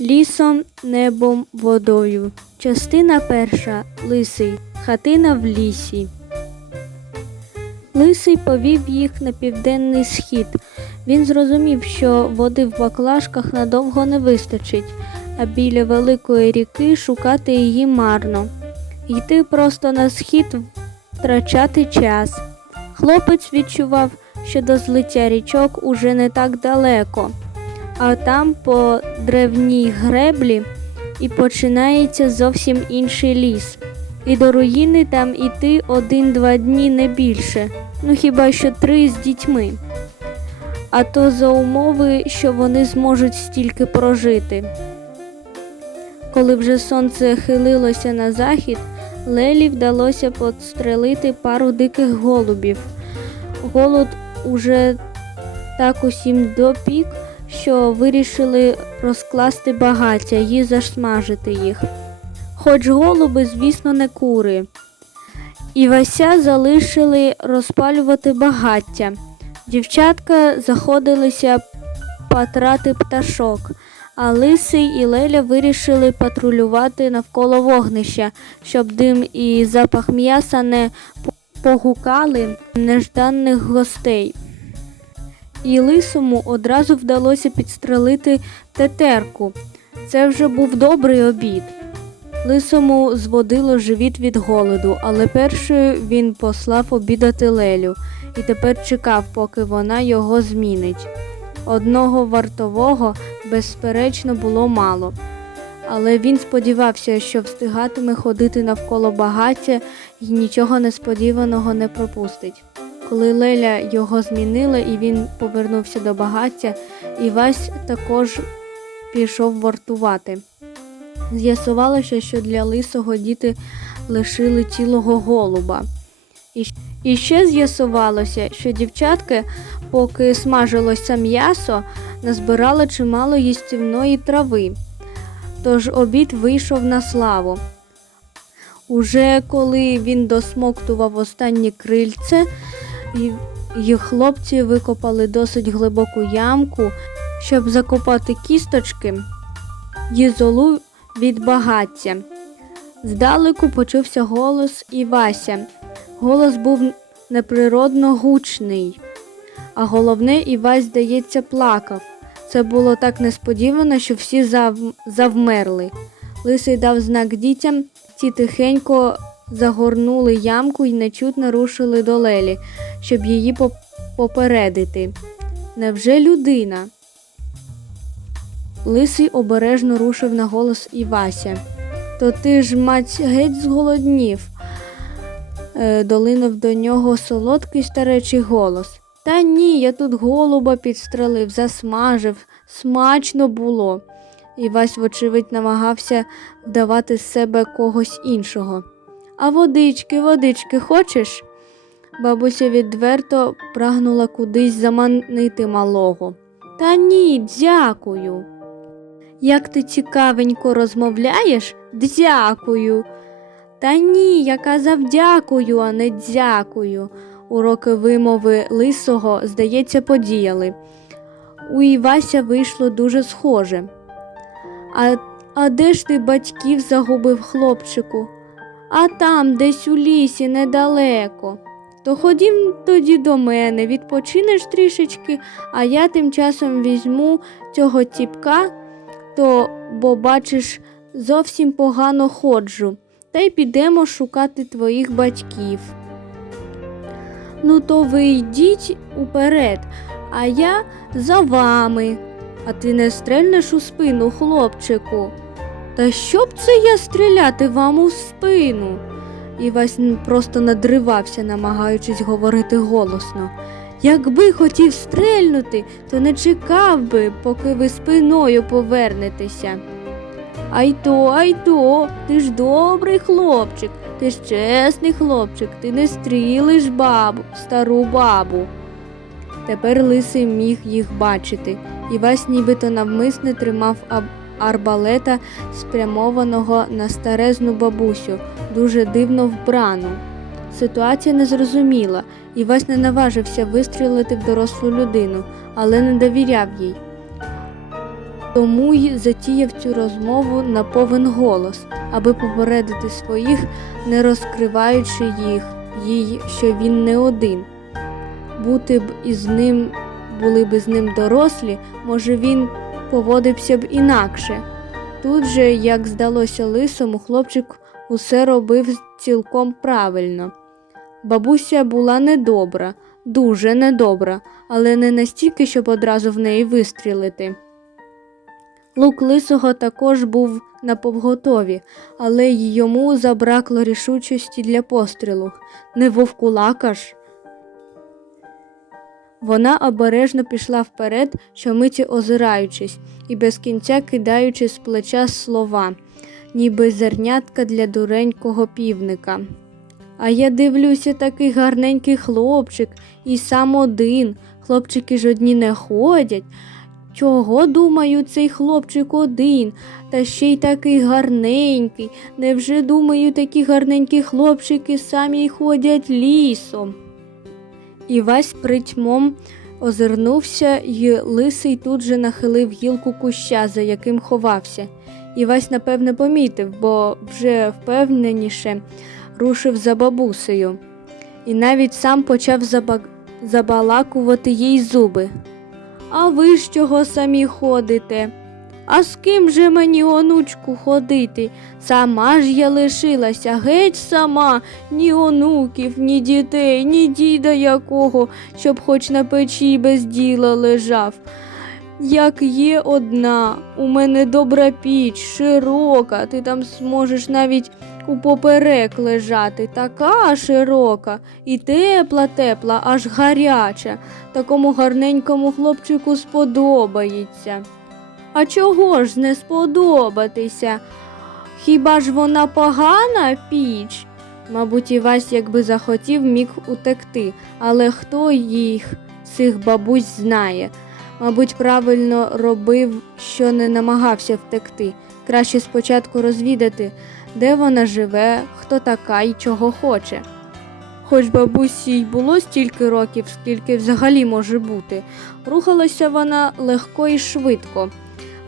Лісом, небом, водою. Частина перша. Лисий. Хатина в лісі. Лисий повів їх на південний схід. Він зрозумів, що води в баклажках надовго не вистачить, а біля великої ріки шукати її марно. Йти просто на схід втрачати час. Хлопець відчував, що до злиття річок уже не так далеко, а там по древній греблі і починається зовсім інший ліс. І до руїни там іти один-два дні не більше, ну хіба що три з дітьми. А то за умови, що вони зможуть стільки прожити. Коли вже сонце хилилося на захід, Лелі вдалося подстрелити пару диких голубів. Голод уже так усім допік, що вирішили розкласти багаття і засмажити їх. Хоч голуби, звісно, не кури. І Вася залишили розпалювати багаття. Дівчатка заходилися патрати пташок, а лисий і Леля вирішили патрулювати навколо вогнища, щоб дим і запах м'яса не погукали нежданих гостей. І лисому одразу вдалося підстрелити тетерку. Це вже був добрий обід. Лисому зводило живіт від голоду, але першою він послав обідати Лелю і тепер чекав, поки вона його змінить. Одного вартового, безперечно, було мало, але він сподівався, що встигатиме ходити навколо багаття і нічого несподіваного не пропустить. Коли Леля його змінила і він повернувся до багаття, Івась також пішов вартувати. З'ясувалося, що для лисого діти лишили цілого голуба. І, ще з'ясувалося, що дівчатки, поки смажилося м'ясо, назбирали чимало їстівної трави. Тож обід вийшов на славу. Уже коли він досмоктував останнє крильце, і, хлопці викопали досить глибоку ямку, щоб закопати кісточки і золу від багаття. Здалеку почувся голос Івася. Голос був неприродно гучний, а головне, Івась, здається, плакав. Це було так несподівано, що всі зав... завмерли. Лисий дав знак дітям, ті тихенько загорнули ямку і нечутно рушили до Лелі, щоб її попередити. Невже людина? Лисий обережно рушив на голос Івася. То ти ж, мать, геть зголоднів. Е, долинув до нього солодкий старечий голос. Та ні, я тут голуба підстрелив, засмажив, смачно було. Івась, вочевидь, намагався вдавати з себе когось іншого. А водички, водички хочеш? Бабуся відверто прагнула кудись заманити малого. Та ні, дякую. Як ти цікавенько розмовляєш? Дякую. Та ні, я казав дякую, а не дякую. Уроки вимови лисого, здається, подіяли. У Івася вийшло дуже схоже. А, а де ж ти батьків загубив хлопчику? А там, десь у лісі, недалеко. То ходім тоді до мене, відпочинеш трішечки, а я тим часом візьму цього тіпка, то, бо, бачиш, зовсім погано ходжу, та й підемо шукати твоїх батьків. Ну, то ви йдіть уперед, а я за вами. А ти не стрельнеш у спину, хлопчику. Та що б це я стріляти вам у спину? Івась просто надривався, намагаючись говорити голосно. Якби хотів стрельнути, то не чекав би, поки ви спиною повернетеся. Ай то, ай то, ти ж добрий хлопчик, ти ж чесний хлопчик, ти не стрілиш бабу, стару бабу. Тепер лисий міг їх бачити, і Вась нібито навмисне тримав аб- арбалета, спрямованого на старезну бабусю, дуже дивно вбрану. Ситуація незрозуміла, і Вась не наважився вистрілити в дорослу людину, але не довіряв їй. Тому й затіяв цю розмову на повен голос, аби попередити своїх, не розкриваючи їх, їй, що він не один. Бути б із ним, були б з ним дорослі, може він поводився б інакше. Тут же, як здалося лисому, хлопчик усе робив цілком правильно. Бабуся була недобра, дуже недобра, але не настільки, щоб одразу в неї вистрілити. Лук лисого також був на повготові, але й йому забракло рішучості для пострілу. Не вовкулака ж. Вона обережно пішла вперед, щомиті озираючись, і без кінця кидаючи з плеча слова, ніби зернятка для дуренького півника. А я дивлюся, такий гарненький хлопчик, і сам один. Хлопчики ж одні не ходять. Чого, думаю, цей хлопчик один, та ще й такий гарненький. Невже, думаю, такі гарненькі хлопчики самі ходять лісом? Івась притьмом озирнувся, й лисий тут же нахилив гілку куща, за яким ховався. Івась, напевне, помітив, бо вже впевненіше рушив за бабусею, і навіть сам почав заба... забалакувати їй зуби. А ви ж чого самі ходите? А з ким же мені, онучку, ходити? Сама ж я лишилася, геть сама, ні онуків, ні дітей, ні діда якого, щоб хоч на печі без діла лежав. Як є одна, у мене добра піч, широка, ти там зможеш навіть упоперек лежати, така широка, і тепла, тепла, аж гаряча. Такому гарненькому хлопчику сподобається. А чого ж не сподобатися? Хіба ж вона погана піч? Мабуть, Івась, якби захотів, міг утекти, але хто їх, цих бабусь, знає. Мабуть, правильно робив, що не намагався втекти. Краще спочатку розвідати, де вона живе, хто така і чого хоче. Хоч бабусі й було стільки років, скільки взагалі може бути, рухалася вона легко і швидко,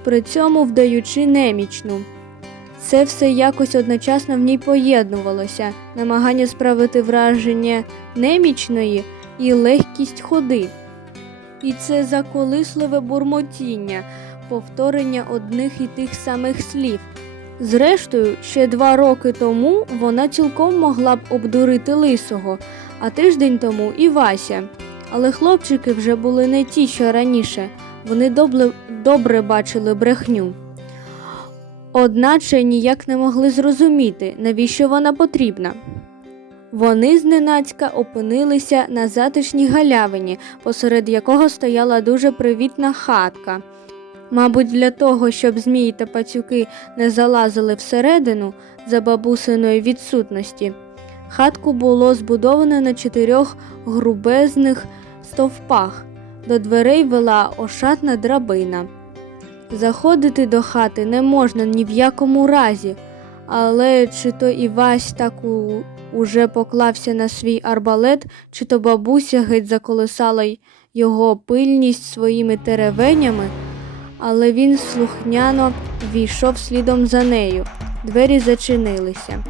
при цьому вдаючи немічну. Це все якось одночасно в ній поєднувалося, намагання справити враження немічної і легкість ходи. І це заколисливе бурмотіння, повторення одних і тих самих слів. Зрештою, ще два роки тому вона цілком могла б обдурити лисого, а тиждень тому і Вася. Але хлопчики вже були не ті, що раніше, вони добре, добре бачили брехню. Одначе ніяк не могли зрозуміти, навіщо вона потрібна. Вони зненацька опинилися на затишній галявині, посеред якого стояла дуже привітна хатка. Мабуть, для того, щоб змії та пацюки не залазили всередину за бабусиної відсутності. Хатку було збудовано на чотирьох грубезних стовпах. До дверей вела ошатна драбина. Заходити до хати не можна ні в якому разі, але чи то Івась так у... уже поклався на свій арбалет, чи то бабуся геть заколисала його пильність своїми теревенями, але він слухняно війшов слідом за нею. Двері зачинилися.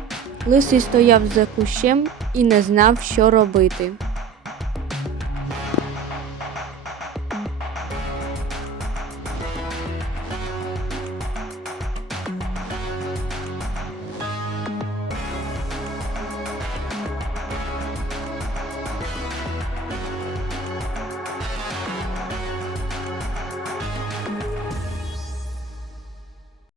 Лисий стояв за кущем і не знав, що робити.